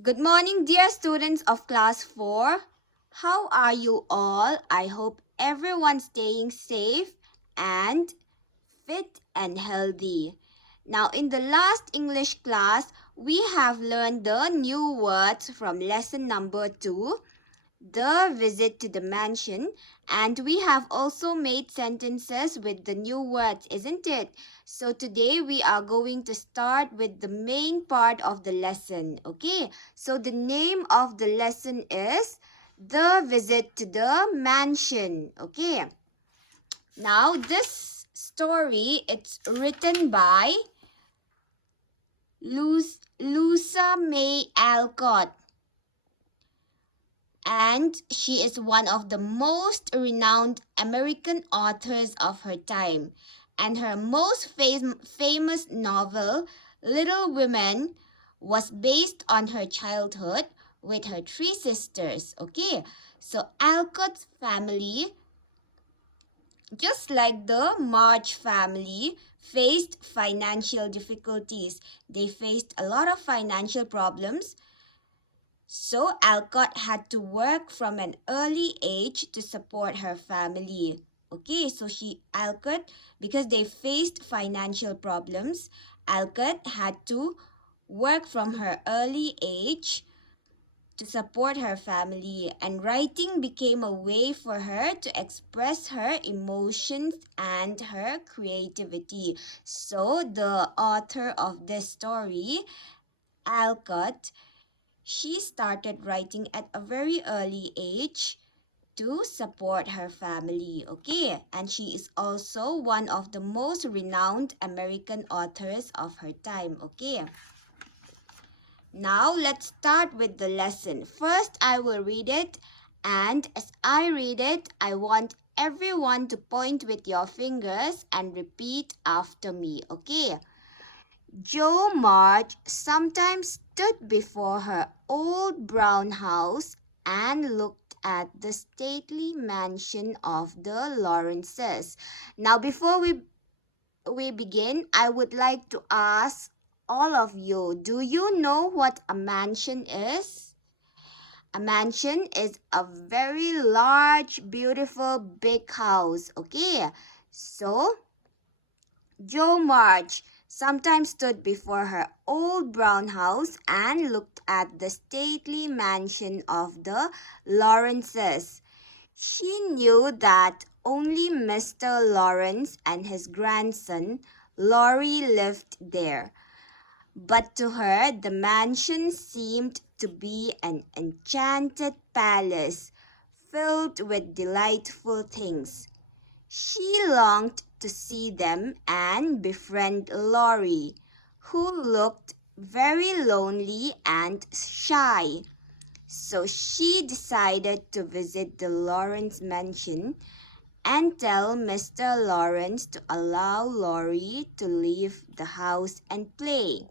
Good morning, dear students of Class 4. How are you all? I hope everyone's staying safe and fit and healthy. Now, in the last English class, we have learned the new words from lesson number 2, the visit to the mansion, and we have also made sentences with the new words, isn't it? So today we are going to start with the main part of the lesson. Okay, so the name of the lesson is the visit to the mansion. Okay, now this story, it's written by Lusa May Alcott, and she is one of the most renowned American authors of her time. And her most famous novel, Little Women, was based on her childhood with her three sisters. Okay, so Alcott's family, just like the March family, faced financial difficulties. They faced a lot of financial problems, so Alcott had to work from an early age to support her family. Okay, so Alcott, because they faced financial problems, Alcott had to work from her early age to support her family, and writing became a way for her to express her emotions and her creativity. So the author of this story, Alcott, she started writing at a very early age to support her family, okay? And she is also one of the most renowned American authors of her time, okay? Now let's start with the lesson. First, I will read it, and as I read it, I want everyone to point with your fingers and repeat after me, okay? Jo March sometimes stood before her old brown house and looked at the stately mansion of the Lawrences. Now, before we begin, I would like to ask all of you, do you know what a mansion is? A mansion is a very large, beautiful, big house. Okay, so Jo March sometimes stood before her old brown house and looked at the stately mansion of the Lawrences. She knew that only Mr. Lawrence and his grandson, Laurie, lived there. But to her, the mansion seemed to be an enchanted palace filled with delightful things. She longed to see them and befriend Laurie, who looked very lonely and shy. So she decided to visit the Lawrence mansion and tell Mr. Lawrence to allow Laurie to leave the house and play.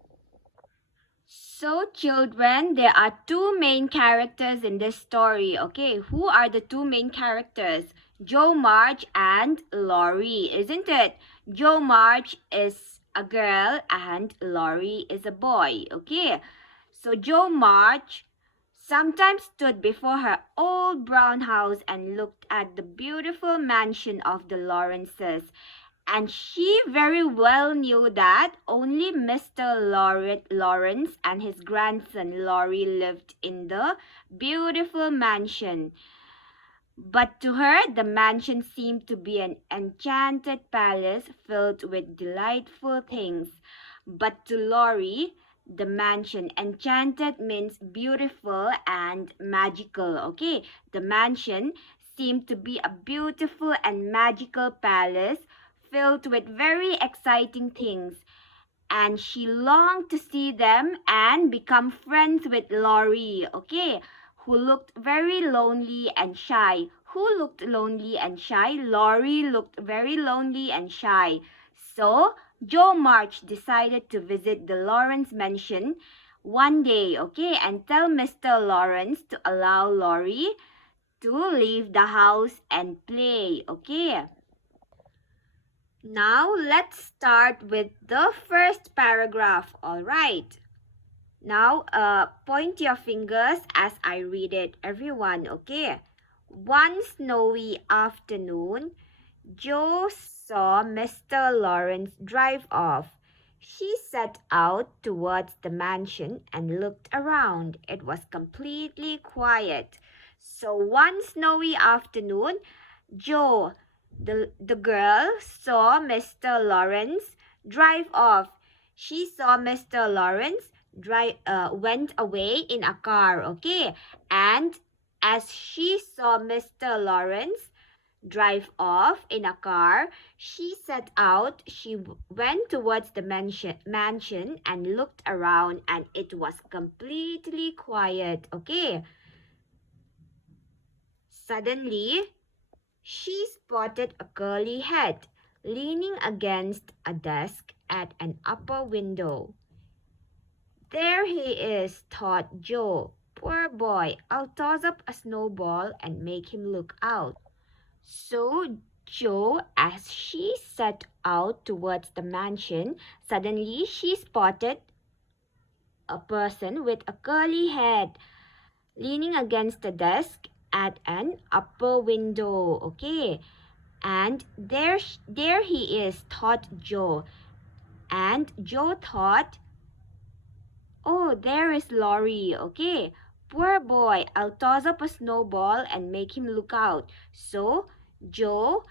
So children, there are two main characters in this story. Okay, who are the two main characters? Jo March and Laurie, isn't it? Jo March is a girl and Laurie is a boy. Okay, so Jo March sometimes stood before her old brown house and looked at the beautiful mansion of the Lawrences. And she very well knew that only Mr. Lawrence and his grandson Laurie lived in the beautiful mansion. But to her, the mansion seemed to be an enchanted palace filled with delightful things. But to Laurie, the mansion, enchanted means beautiful and magical, okay? The mansion seemed to be a beautiful and magical palace filled with very exciting things, and she longed to see them and become friends with Laurie, okay, who looked very lonely and shy. Who looked lonely and shy? Laurie looked very lonely and shy. So, Jo March decided to visit the Lawrence mansion one day, okay, and tell Mr. Lawrence to allow Laurie to leave the house and play, okay? Now let's start with the first paragraph, all right? Now, point your fingers as I read it, everyone, okay? One snowy afternoon, Joe saw Mr. Lawrence drive off. She set out towards the mansion and looked around. It was completely quiet. So one snowy afternoon, Joe, the girl, saw Mr. Lawrence drive off. She saw Mr. Lawrence went away in a car, okay? And as she saw Mr. Lawrence drive off in a car, she set out. She went towards the mansion and looked around, and it was completely quiet, okay? Suddenly, she spotted a curly head leaning against a desk at an upper window. There he is, thought Joe. Poor boy, I'll toss up a snowball and make him look out. So Joe, as she set out towards the mansion, suddenly she spotted a person with a curly head leaning against the desk at an upper window. Okay, and there he is, thought Joe. And Joe thought, oh, there is Laurie. Okay, poor boy, I'll toss up a snowball and make him look out. So Joe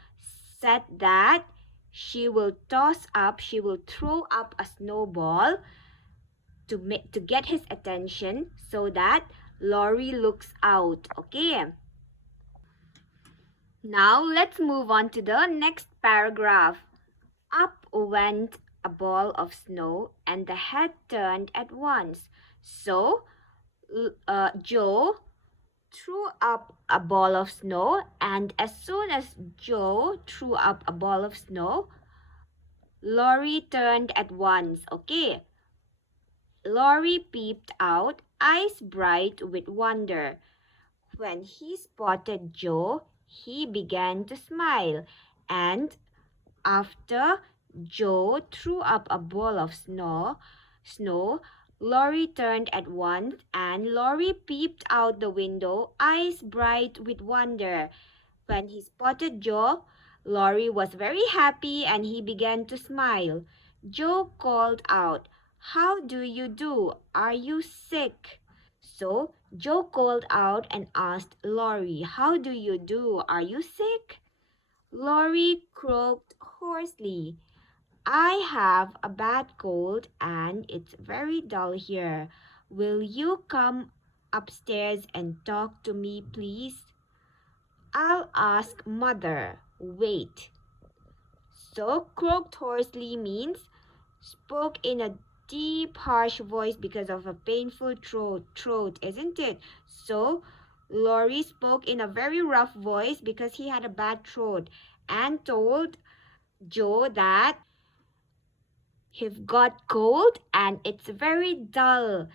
said that she will throw up a snowball to get his attention so that Laurie looks out. Okay. Now let's move on to the next paragraph. Up went a ball of snow and the head turned at once. So Joe threw up a ball of snow, and as soon as Joe threw up a ball of snow, Laurie turned at once. Okay. Laurie peeped out, eyes bright with wonder. When he spotted Joe, he began to smile, and after Joe threw up a ball of snow, Laurie turned at once, and Laurie peeped out the window, eyes bright with wonder. When he spotted Joe, Laurie was very happy and he began to smile. Joe called out, "How do you do? Are you sick?" So Joe called out and asked Laurie, "How do you do? Are you sick?" Laurie croaked hoarsely, "I have a bad cold and it's very dull here. Will you come upstairs and talk to me, please?" "I'll ask Mother. Wait." So croaked hoarsely means spoke in a deep, harsh voice because of a painful throat, isn't it? So Laurie spoke in a very rough voice because he had a bad throat and told Joe that he've got cold and it's very dull.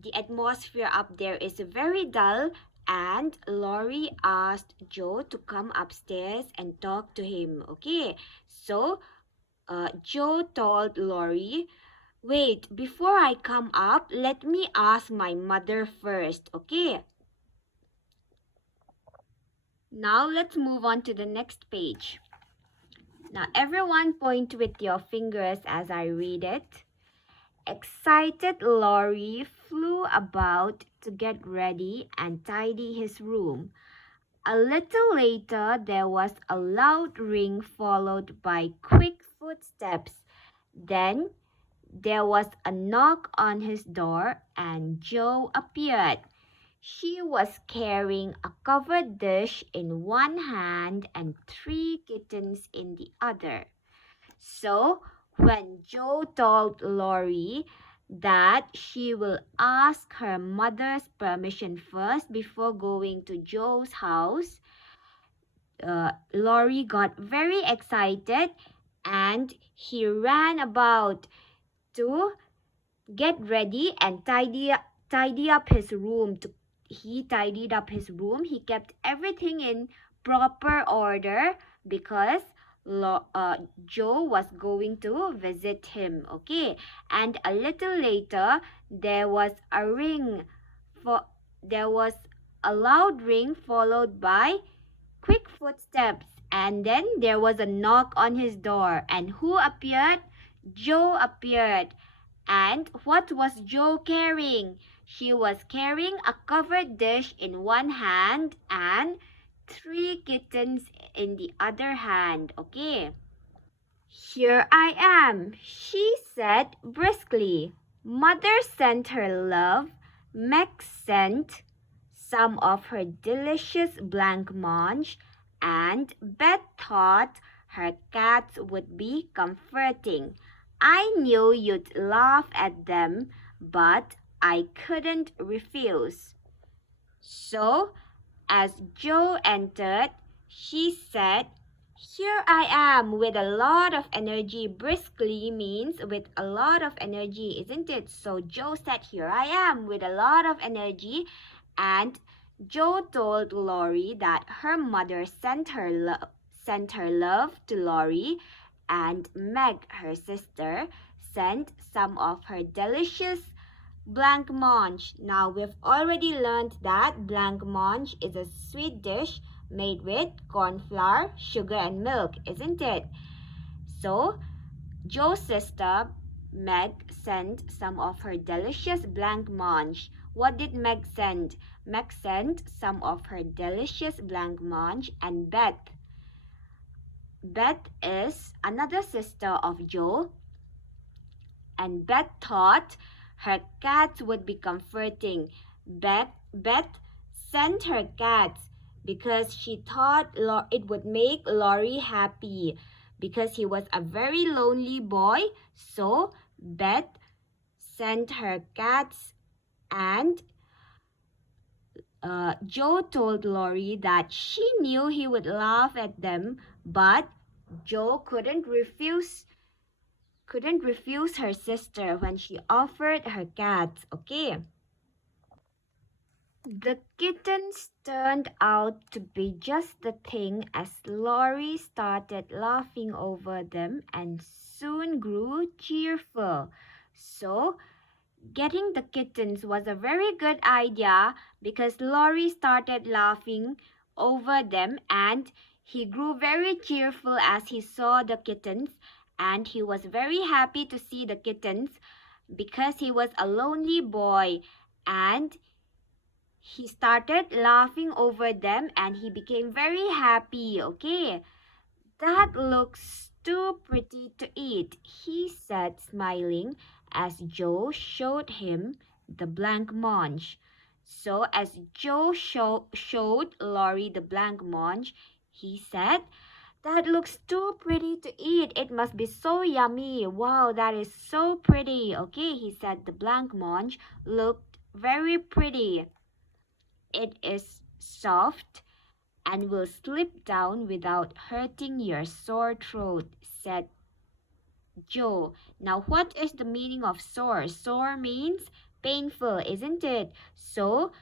The atmosphere up there is very dull, and Laurie asked Joe to come upstairs and talk to him. Okay, so Joe told Laurie, "Wait, before I come up, let me ask my mother first." Okay, now let's move on to the next page. Now everyone point with your fingers as I read it. Excited Laurie flew about to get ready and tidy his room. A little later, there was a loud ring followed by quick footsteps. Then there was a knock on his door and Joe appeared. She was carrying a covered dish in one hand and 3 kittens in the other. So when Joe told Laurie that she will ask her mother's permission first before going to Joe's house, Laurie got very excited and he ran about to get ready and tidy up his room. He tidied up his room. He kept everything in proper order because Joe was going to visit him. Okay, and a little later there was a ring. For there was a loud ring followed by quick footsteps, and then there was a knock on his door. And who appeared? Joe appeared. And what was Joe carrying? She was carrying a covered dish in one hand and three kittens in the other hand. Okay. Here I am, she said briskly. Mother sent her love. Meg sent some of her delicious blancmange, and Beth thought her cats would be comforting. I knew you'd laugh at them, but I couldn't refuse. So, as Joe entered, she said, "Here I am with a lot of energy." Briskly means with a lot of energy, isn't it? So Joe said, "Here I am with a lot of energy." And Joe told Lori that her mother sent her love to Lori, and Meg, her sister, sent some of her delicious blancmange. Now we've already learned that blancmange is a sweet dish made with corn flour, sugar and milk, isn't it? So Joe's sister Meg sent some of her delicious blancmange. What did Meg send? Meg sent some of her delicious blancmange, and Beth is another sister of Joe, and Beth thought her cats would be comforting. Beth sent her cats because she thought it would make Laurie happy because he was a very lonely boy. So Beth sent her cats, and Joe told Laurie that she knew he would laugh at them, but Joe couldn't refuse her sister when she offered her cats. Okay. The kittens turned out to be just the thing as Laurie started laughing over them and soon grew cheerful. So, getting the kittens was a very good idea because Laurie started laughing over them and he grew very cheerful as he saw the kittens, and he was very happy to see the kittens because he was a lonely boy, and he started laughing over them and he became very happy. Okay, that looks too pretty to eat, he said, smiling as Joe showed him the blancmange. So as Joe showed Laurie the blancmange, he said, "That looks too pretty to eat. It must be so yummy. Wow, that is so pretty." Okay, he said the blancmange looked very pretty. "It is soft and will slip down without hurting your sore throat," said Joe. Now, what is the meaning of sore? Sore means painful, isn't it? So,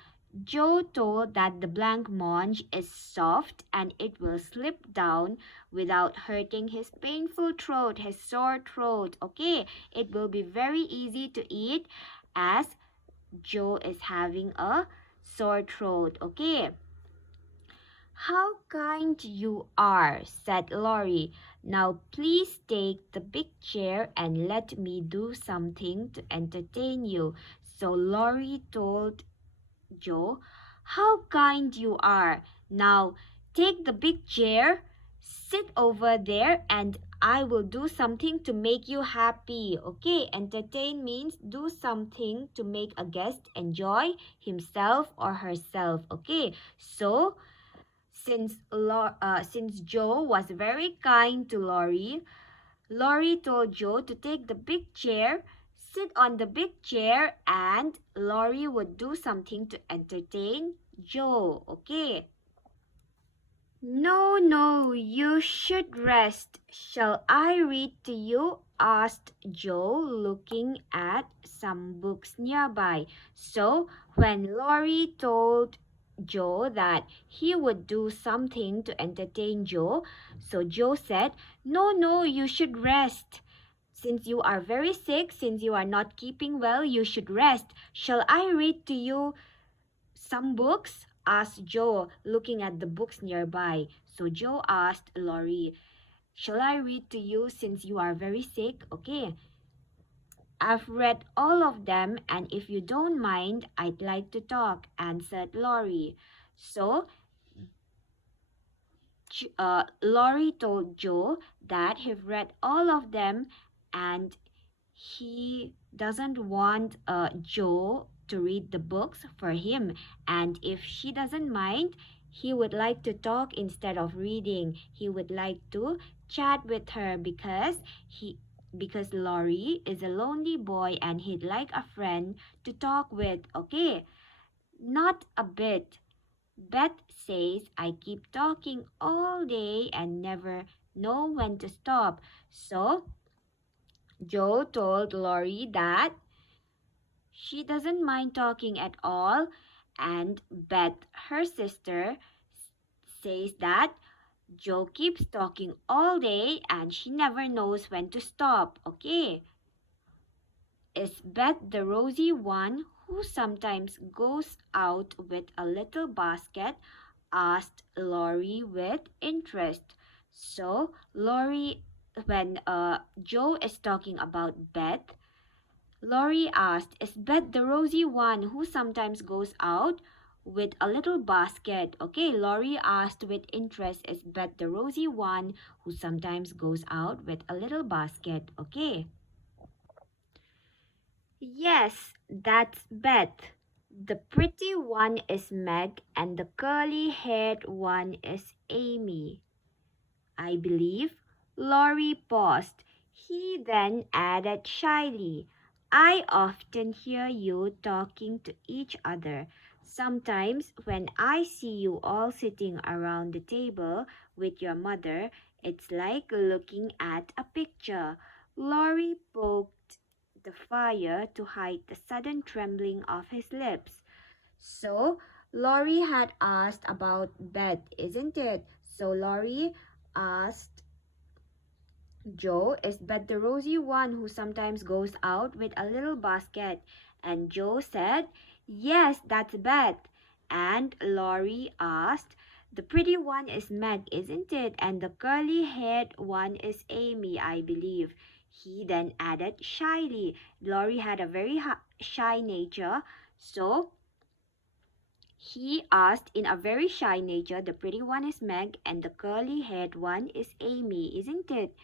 Joe told that the blancmange is soft and it will slip down without hurting his painful throat, his sore throat. Okay, it will be very easy to eat as Joe is having a sore throat. Okay. "How kind you are," said Laurie. "Now please take the big chair and let me do something to entertain you." So Laurie told Joe, "How kind you are. Now take the big chair, sit over there, and I will do something to make you happy." Okay, entertain means do something to make a guest enjoy himself or herself. Okay, so since Joe was very kind to Laurie, Laurie told Joe to take the big chair, sit on the big chair, and Laurie would do something to entertain Joe. Okay. "No, no, you should rest. Shall I read to you?" asked Joe, looking at some books nearby. So when Laurie told Joe that he would do something to entertain Joe. So Joe said, "No, no, you should rest. Since you are very sick, since you are not keeping well, you should rest. Shall I read to you some books?" asked Joe, looking at the books nearby. So Joe asked Laurie, "Shall I read to you since you are very sick?" "Okay. I've read all of them, and if you don't mind, I'd like to talk," answered Laurie. So Laurie told Joe that he've read all of them and he doesn't want Joe to read the books for him. And if she doesn't mind, he would like to talk instead of reading. He would like to chat with her because Laurie is a lonely boy and he'd like a friend to talk with. Okay, not a bit. Beth says I keep talking all day and never know when to stop. So Joe told Laurie that she doesn't mind talking at all, and Beth, her sister, says that Joe keeps talking all day and she never knows when to stop. Okay. Is Beth the rosy one who sometimes goes out with a little basket?" asked Laurie with interest. So Laurie, when Joe is talking about Beth, Laurie asked, "Is Beth the rosy one who sometimes goes out with a little basket?" Okay, Laurie asked with interest, "Is Beth the rosy one who sometimes goes out with a little basket?" Okay. Yes, that's Beth. The pretty one is Meg and the curly-haired one is Amy, I believe." Laurie paused. He then added shyly, "I often hear you talking to each other. Sometimes when I see you all sitting around the table with your mother, it's like looking at a picture." Laurie poked the fire to hide the sudden trembling of his lips. So Laurie had asked about Beth, isn't it? So Laurie asked Joe, "Is Beth the rosy one who sometimes goes out with a little basket?" And Joe said, "Yes, that's Beth." And Laurie asked, "The pretty one is Meg, isn't it? And the curly-haired one is Amy, I believe." He then added shyly. Laurie had a very shy nature, so he asked in a very shy nature, "The pretty one is Meg and the curly-haired one is Amy, isn't it?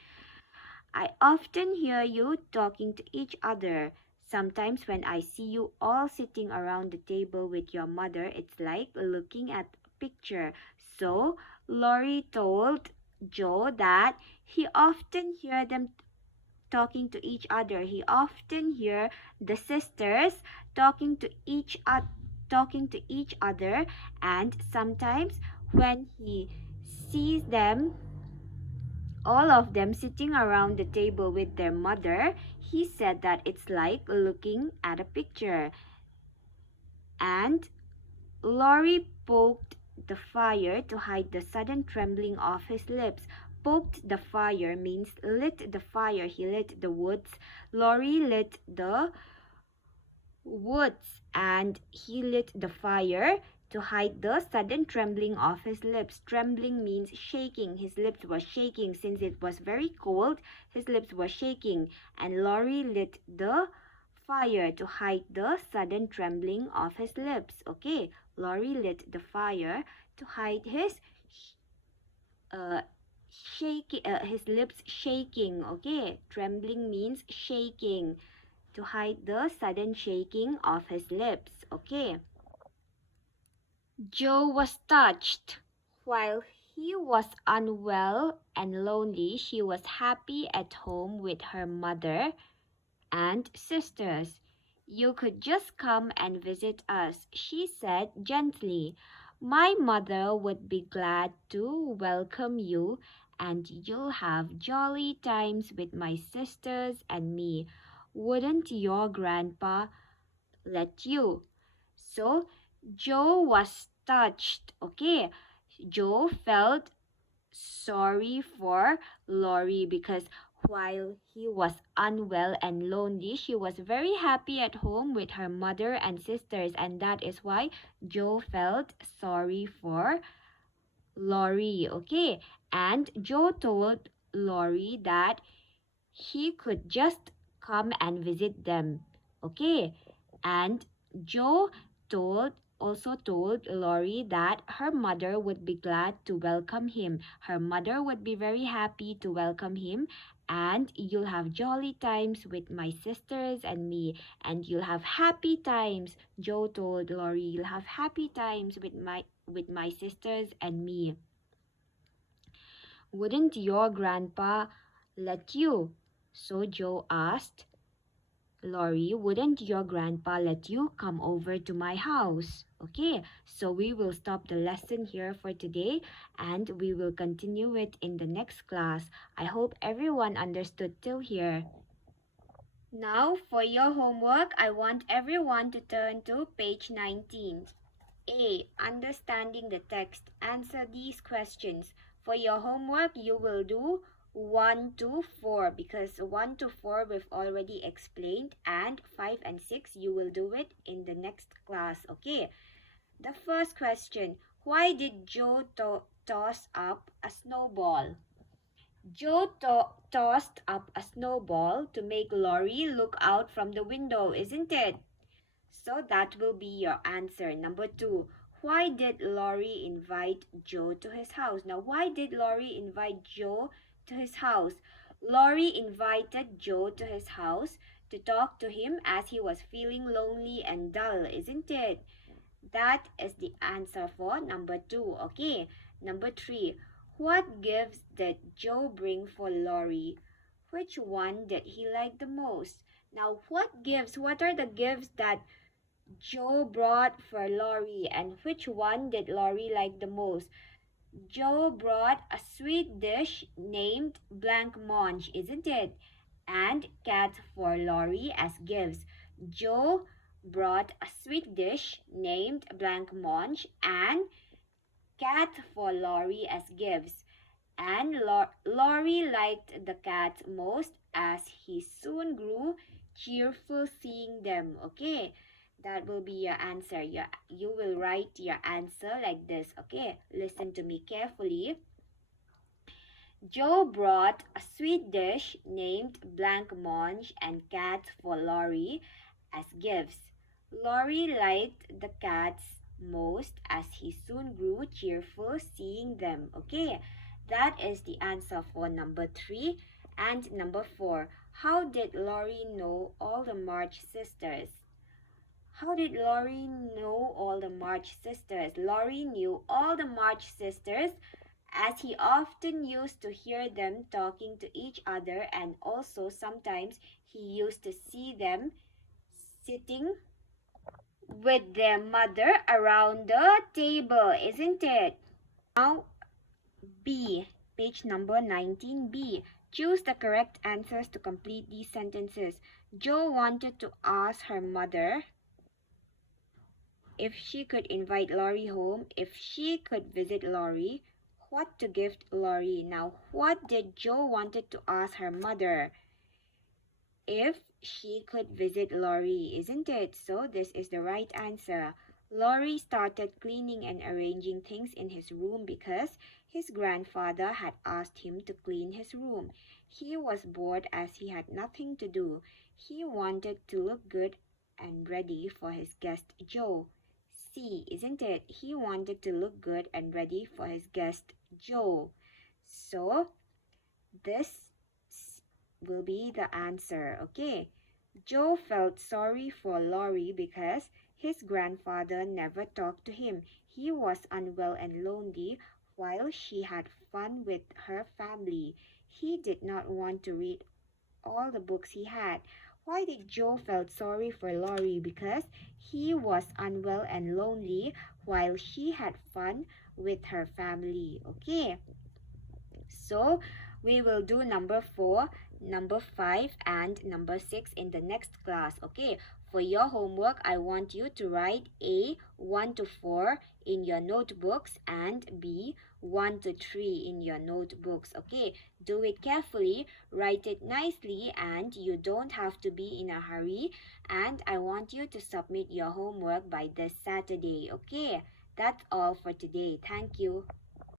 I often hear you talking to each other. Sometimes when I see you all sitting around the table with your mother, it's like looking at a picture." So Laurie told Joe that he often hear them talking to each other. He often hear the sisters talking to each other, and sometimes when he sees them, all of them sitting around the table with their mother, he said that it's like looking at a picture. And Laurie poked the fire to hide the sudden trembling of his lips. Poked the fire means lit the fire. He lit the woods. Laurie lit the woods and he lit the fire to hide the sudden trembling of his lips. Trembling means shaking. His lips were shaking since it was very cold. His lips were shaking, and Laurie lit the fire to hide the sudden trembling of his lips. Okay, Laurie lit the fire to hide uh, his lips shaking. Okay, trembling means shaking, to hide the sudden shaking of his lips. Okay. Joe was touched. While he was unwell and lonely, she was happy at home with her mother and sisters. "You could just come and visit us," she said gently. "My mother would be glad to welcome you, and you'll have jolly times with my sisters and me. Wouldn't your grandpa let you?" So Joe was touched. Okay, Joe felt sorry for Laurie because while he was unwell and lonely, she was very happy at home with her mother and sisters, and that is why Joe felt sorry for Laurie. Okay, and Joe told Laurie that he could just come and visit them. Okay, and Joe told told Laurie that her mother would be glad to welcome him. Her mother would be very happy to welcome him, and you'll have jolly times with my sisters and me, and you'll have happy times. Joe told Laurie, you'll have happy times with my sisters and me. Wouldn't your grandpa let you? So Joe asked Laurie, wouldn't your grandpa let you come over to my house? Okay, so we will stop the lesson here for today and we will continue it in the next class. I hope everyone understood till here. Now, for your homework, I want everyone to turn to page 19. A. Understanding the text. Answer these questions. For your homework, you will do 1 to 4 because 1 to 4 we've already explained, and 5 and 6 you will do it in the next class. Okay. The first question, why did Joe toss up a snowball? Joe tossed up a snowball to make Laurie look out from the window, isn't it? So that will be your answer. Number 2. Why did Laurie invite Joe to his house? Now, why did Laurie invite Joe to his house? Laurie invited Joe to his house to talk to him as he was feeling lonely and dull, isn't it? That is the answer for number 2. Okay. Number 3. What gifts did Joe bring for Laurie? Which one did he like the most? Now, what are the gifts that Joe brought for Laurie, and which one did Laurie like the most? Joe brought a sweet dish named blancmange, isn't it? And cat for Laurie as gifts. Joe brought a sweet dish named blancmange and cat for Laurie as gifts. And Laurie liked the cats most as he soon grew cheerful seeing them. Okay, that will be your answer. You will write your answer like this. Okay, listen to me carefully. Joe brought a sweet dish named blancmange and cats for Laurie as gifts. Laurie liked the cats most as he soon grew cheerful seeing them. Okay, that is the answer for number 3. And number 4, how did Laurie know all the March sisters? How did Laurie know all the March sisters? Laurie knew all the March sisters as he often used to hear them talking to each other, and also sometimes he used to see them sitting with their mother around the table, isn't it? Now, B, page number 19B. Choose the correct answers to complete these sentences. Joe wanted to ask her mother if she could invite Laurie home, if she could visit Laurie, what to gift Laurie. Now, what did Joe wanted to ask her mother? If she could visit Laurie, isn't it? So this is the right answer. Laurie started cleaning and arranging things in his room because his grandfather had asked him to clean his room. He was bored as he had nothing to do. He wanted to look good and ready for his guest Joe. C, isn't it? He wanted to look good and ready for his guest Joe. So this will be the answer. Okay. Joe felt sorry for Laurie because his grandfather never talked to him. He was unwell and lonely while she had fun with her family. He did not want to read all the books he had. Why did Joe felt sorry for Laurie? Because he was unwell and lonely while she had fun with her family. Okay. So we will do number 4, number 5 and number 6 in the next class. Okay. For your homework, I want you to write A 1 to 4 in your notebooks and B 1 to 3 in your notebooks. Okay, do it carefully, write it nicely, and you don't have to be in a hurry. And I want you to submit your homework by this Saturday. Okay, that's all for today. Thank you.